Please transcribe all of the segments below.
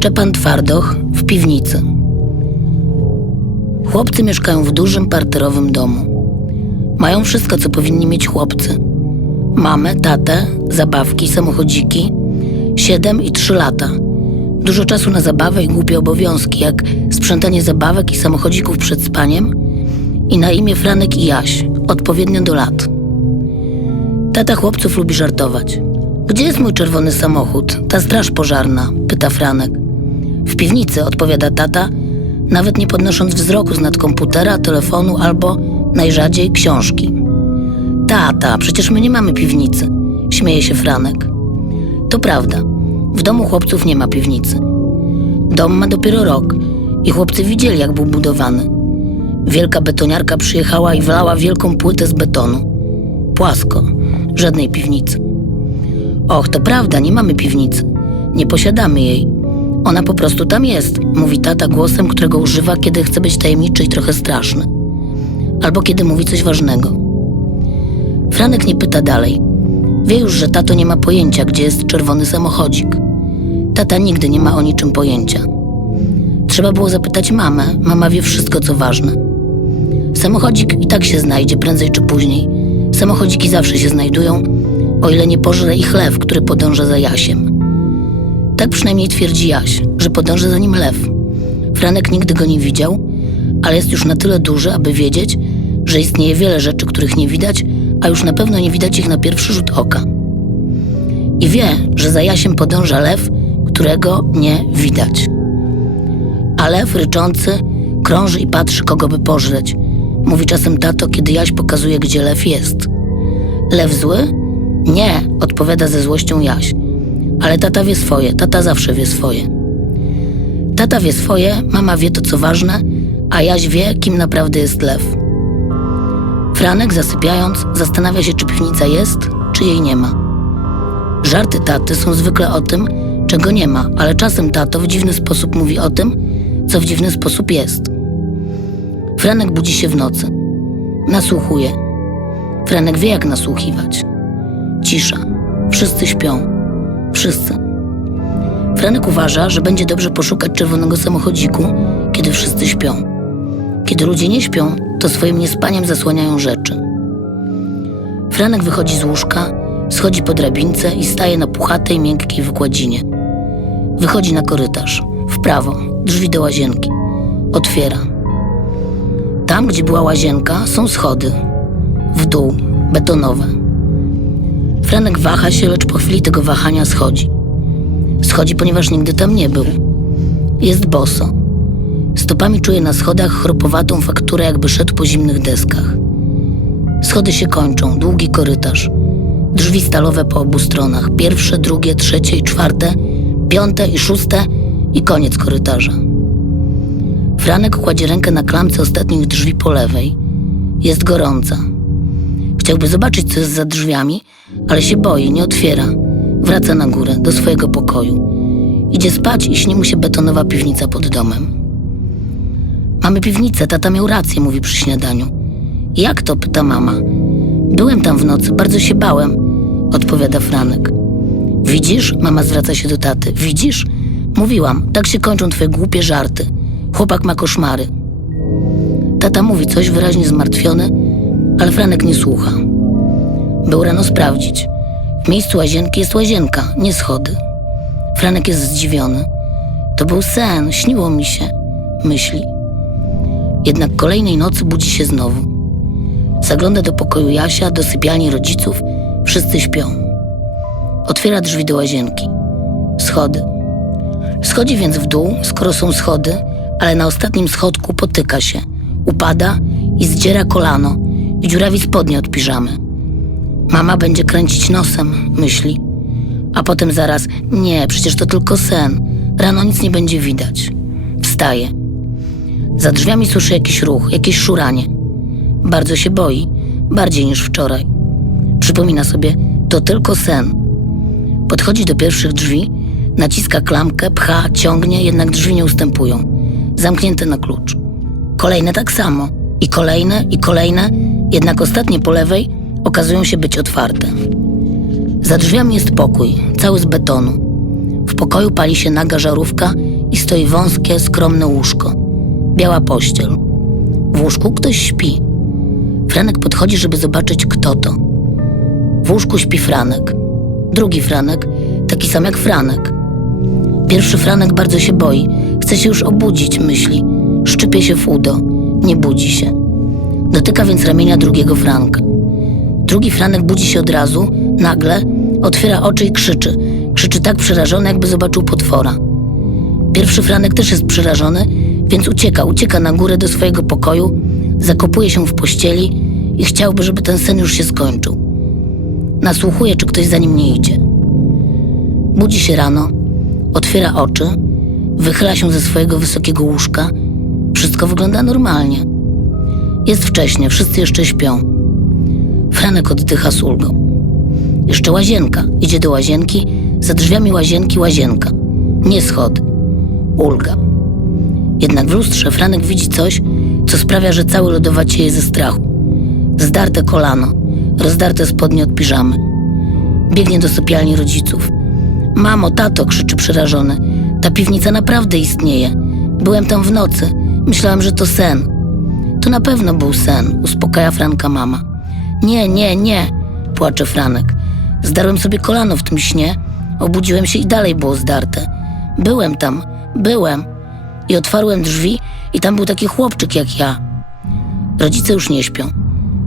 Szczepan Twardoch w piwnicy. Chłopcy mieszkają w dużym parterowym domu. Mają wszystko, co powinni mieć chłopcy. Mamę, tatę, zabawki, samochodziki. 7 i 3 lata. Dużo czasu na zabawę i głupie obowiązki, jak sprzątanie zabawek i samochodzików przed spaniem i na imię Franek i Jaś, odpowiednio do lat. Tata chłopców lubi żartować. Gdzie jest mój czerwony samochód, ta straż pożarna? Pyta Franek. W piwnicy, odpowiada tata, nawet nie podnosząc wzroku z nad komputera, telefonu albo, najrzadziej, książki. Tata, przecież my nie mamy piwnicy, śmieje się Franek. To prawda, w domu chłopców nie ma piwnicy. Dom ma dopiero rok i chłopcy widzieli, jak był budowany. Wielka betoniarka przyjechała i wlała wielką płytę z betonu. Płasko, żadnej piwnicy. Och, to prawda, nie mamy piwnicy. Nie posiadamy jej. Ona po prostu tam jest, mówi tata głosem, którego używa, kiedy chce być tajemniczy i trochę straszny. Albo kiedy mówi coś ważnego. Franek nie pyta dalej. Wie już, że tato nie ma pojęcia, gdzie jest czerwony samochodzik. Tata nigdy nie ma o niczym pojęcia. Trzeba było zapytać mamę. Mama wie wszystko, co ważne. Samochodzik i tak się znajdzie, prędzej czy później. Samochodziki zawsze się znajdują, o ile nie pożre ich lew, który podąża za Jasiem. Tak przynajmniej twierdzi Jaś, że podąża za nim lew. Franek nigdy go nie widział, ale jest już na tyle duży, aby wiedzieć, że istnieje wiele rzeczy, których nie widać, a już na pewno nie widać ich na pierwszy rzut oka. I wie, że za Jasiem podąża lew, którego nie widać. A lew ryczący krąży i patrzy, kogo by pożreć. Mówi czasem tato, kiedy Jaś pokazuje, gdzie lew jest. Lew zły? Nie, odpowiada ze złością Jaś. Ale tata wie swoje, tata zawsze wie swoje. Tata wie swoje, mama wie to, co ważne, a Jaś wie, kim naprawdę jest lew. Franek, zasypiając, zastanawia się, czy piwnica jest, czy jej nie ma. Żarty taty są zwykle o tym, czego nie ma, ale czasem tato w dziwny sposób mówi o tym, co w dziwny sposób jest. Franek budzi się w nocy. Nasłuchuje. Franek wie, jak nasłuchiwać. Cisza. Wszyscy śpią. Wszyscy. Franek uważa, że będzie dobrze poszukać czerwonego samochodziku, kiedy wszyscy śpią. Kiedy ludzie nie śpią, to swoim niespaniem zasłaniają rzeczy. Franek wychodzi z łóżka, schodzi po drabince i staje na puchatej, miękkiej wykładzinie. Wychodzi na korytarz. W prawo, drzwi do łazienki. Otwiera. Tam, gdzie była łazienka, są schody. W dół, betonowe. Franek waha się, lecz po chwili tego wahania schodzi. Schodzi, ponieważ nigdy tam nie był. Jest boso. Stopami czuje na schodach chropowatą fakturę, jakby szedł po zimnych deskach. Schody się kończą, długi korytarz. Drzwi stalowe po obu stronach. 1., 2., 3. i 4., 5. i 6. i koniec korytarza. Franek kładzie rękę na klamce ostatnich drzwi po lewej. Jest gorąca. Chciałby zobaczyć, co jest za drzwiami, ale się boi, nie otwiera. Wraca na górę, do swojego pokoju. Idzie spać i śni mu się betonowa piwnica pod domem. Mamy piwnicę, tata miał rację, mówi przy śniadaniu. Jak to? Pyta mama. Byłem tam w nocy, bardzo się bałem, odpowiada Franek. Widzisz? Mama zwraca się do taty. Widzisz? Mówiłam, tak się kończą twoje głupie żarty. Chłopak ma koszmary. Tata mówi coś wyraźnie zmartwiony, ale Franek nie słucha. Był rano sprawdzić. W miejscu łazienki jest łazienka, nie schody. Franek jest zdziwiony. To był sen, śniło mi się, myśli. Jednak kolejnej nocy budzi się znowu. Zagląda do pokoju Jasia, do sypialni rodziców. Wszyscy śpią. Otwiera drzwi do łazienki. Schody. Schodzi więc w dół, skoro są schody, ale na ostatnim schodku potyka się. Upada i zdziera kolano i dziurawi spodnie od piżamy. Mama będzie kręcić nosem, myśli. A potem zaraz, nie, przecież to tylko sen. Rano nic nie będzie widać. Wstaje. Za drzwiami słyszy jakiś ruch, jakieś szuranie. Bardzo się boi, bardziej niż wczoraj. Przypomina sobie, to tylko sen. Podchodzi do pierwszych drzwi, naciska klamkę, pcha, ciągnie, jednak drzwi nie ustępują. Zamknięte na klucz. Kolejne tak samo. I kolejne, jednak ostatnie po lewej okazują się być otwarte. Za drzwiami jest pokój, cały z betonu. W pokoju pali się naga żarówka i stoi wąskie, skromne łóżko. Biała pościel. W łóżku ktoś śpi. Franek podchodzi, żeby zobaczyć, kto to. W łóżku śpi Franek. Drugi Franek, taki sam jak Franek. Pierwszy Franek bardzo się boi. Chce się już obudzić, myśli. Szczypie się w udo. Nie budzi się. Dotyka więc ramienia drugiego Franka. Drugi Franek budzi się od razu, nagle, otwiera oczy i krzyczy. Krzyczy tak przerażony, jakby zobaczył potwora. Pierwszy Franek też jest przerażony, więc ucieka na górę do swojego pokoju, zakopuje się w pościeli i chciałby, żeby ten sen już się skończył. Nasłuchuje, czy ktoś za nim nie idzie. Budzi się rano, otwiera oczy, wychyla się ze swojego wysokiego łóżka. Wszystko wygląda normalnie. Jest wcześnie, wszyscy jeszcze śpią. Franek oddycha z ulgą. Jeszcze łazienka. Idzie do łazienki, za drzwiami łazienki łazienka. Nie schody. Ulga. Jednak w lustrze Franek widzi coś, co sprawia, że cały lodowacieje ze strachu. Zdarte kolano, rozdarte spodnie od piżamy. Biegnie do sypialni rodziców. Mamo, tato, krzyczy przerażony. Ta piwnica naprawdę istnieje. Byłem tam w nocy. Myślałem, że to sen. To na pewno był sen, uspokaja Franka mama. Nie, płacze Franek. Zdarłem sobie kolano w tym śnie, obudziłem się i dalej było zdarte. Byłem tam. I otwarłem drzwi i tam był taki chłopczyk jak ja. Rodzice już nie śpią.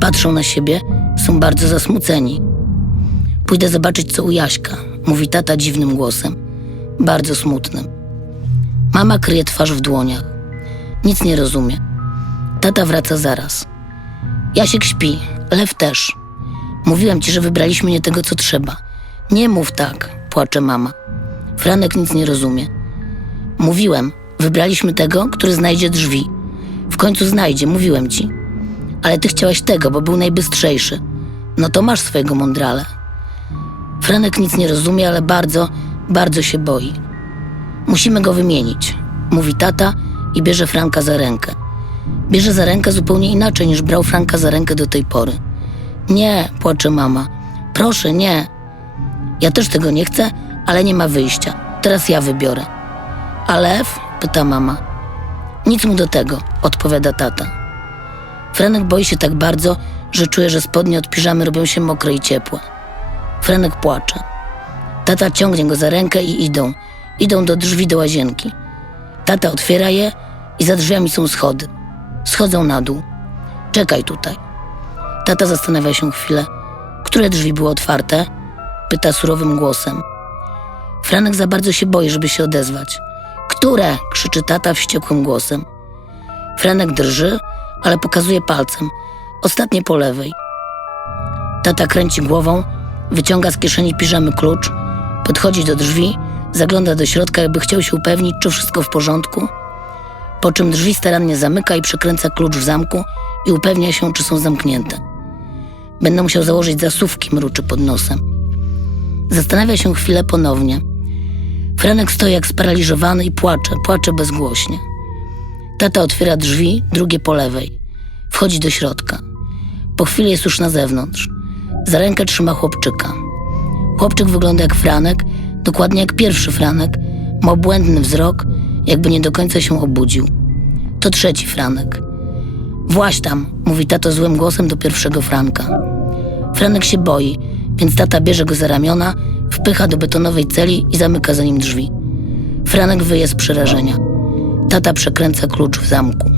Patrzą na siebie, są bardzo zasmuceni. Pójdę zobaczyć, co u Jaśka, mówi tata dziwnym głosem, bardzo smutnym. Mama kryje twarz w dłoniach. Nic nie rozumie. Tata wraca zaraz. Jasiek śpi, Lew też. Mówiłem ci, że wybraliśmy nie tego, co trzeba. Nie mów tak, płacze mama. Franek nic nie rozumie. Mówiłem, wybraliśmy tego, który znajdzie drzwi. W końcu znajdzie, mówiłem ci. Ale ty chciałeś tego, bo był najbystrzejszy. No to masz swojego mądrale. Franek nic nie rozumie, ale bardzo się boi. Musimy go wymienić, mówi tata i bierze Franka za rękę. Bierze za rękę zupełnie inaczej, niż brał Franka za rękę do tej pory. Nie, płacze mama. Proszę, nie. Ja też tego nie chcę, ale nie ma wyjścia. Teraz ja wybiorę. A Lew? Pyta mama. Nic mu do tego, odpowiada tata. Franek boi się tak bardzo, że czuje, że spodnie od piżamy robią się mokre i ciepłe. Franek płacze. Tata ciągnie go za rękę i idą. Idą do drzwi do łazienki. Tata otwiera je i za drzwiami są schody. Schodzą na dół. Czekaj tutaj. Tata zastanawia się chwilę. Które drzwi były otwarte? Pyta surowym głosem. Franek za bardzo się boi, żeby się odezwać. Które? Krzyczy tata wściekłym głosem. Franek drży, ale pokazuje palcem. Ostatnie po lewej. Tata kręci głową, wyciąga z kieszeni piżamy klucz, podchodzi do drzwi, zagląda do środka, jakby chciał się upewnić, czy wszystko w porządku, po czym drzwi starannie zamyka i przekręca klucz w zamku i upewnia się, czy są zamknięte. Będę musiał założyć zasówki, mruczy pod nosem. Zastanawia się chwilę ponownie. Franek stoi jak sparaliżowany i płacze bezgłośnie. Tata otwiera drzwi, drugie po lewej. Wchodzi do środka. Po chwili jest już na zewnątrz. Za rękę trzyma chłopczyka. Chłopczyk wygląda jak Franek, dokładnie jak pierwszy Franek. Ma obłędny wzrok, jakby nie do końca się obudził. To trzeci Franek. Właź tam, mówi tato złym głosem do pierwszego Franka. Franek się boi, więc tata bierze go za ramiona, wpycha do betonowej celi i zamyka za nim drzwi. Franek wyje z przerażenia. Tata przekręca klucz w zamku.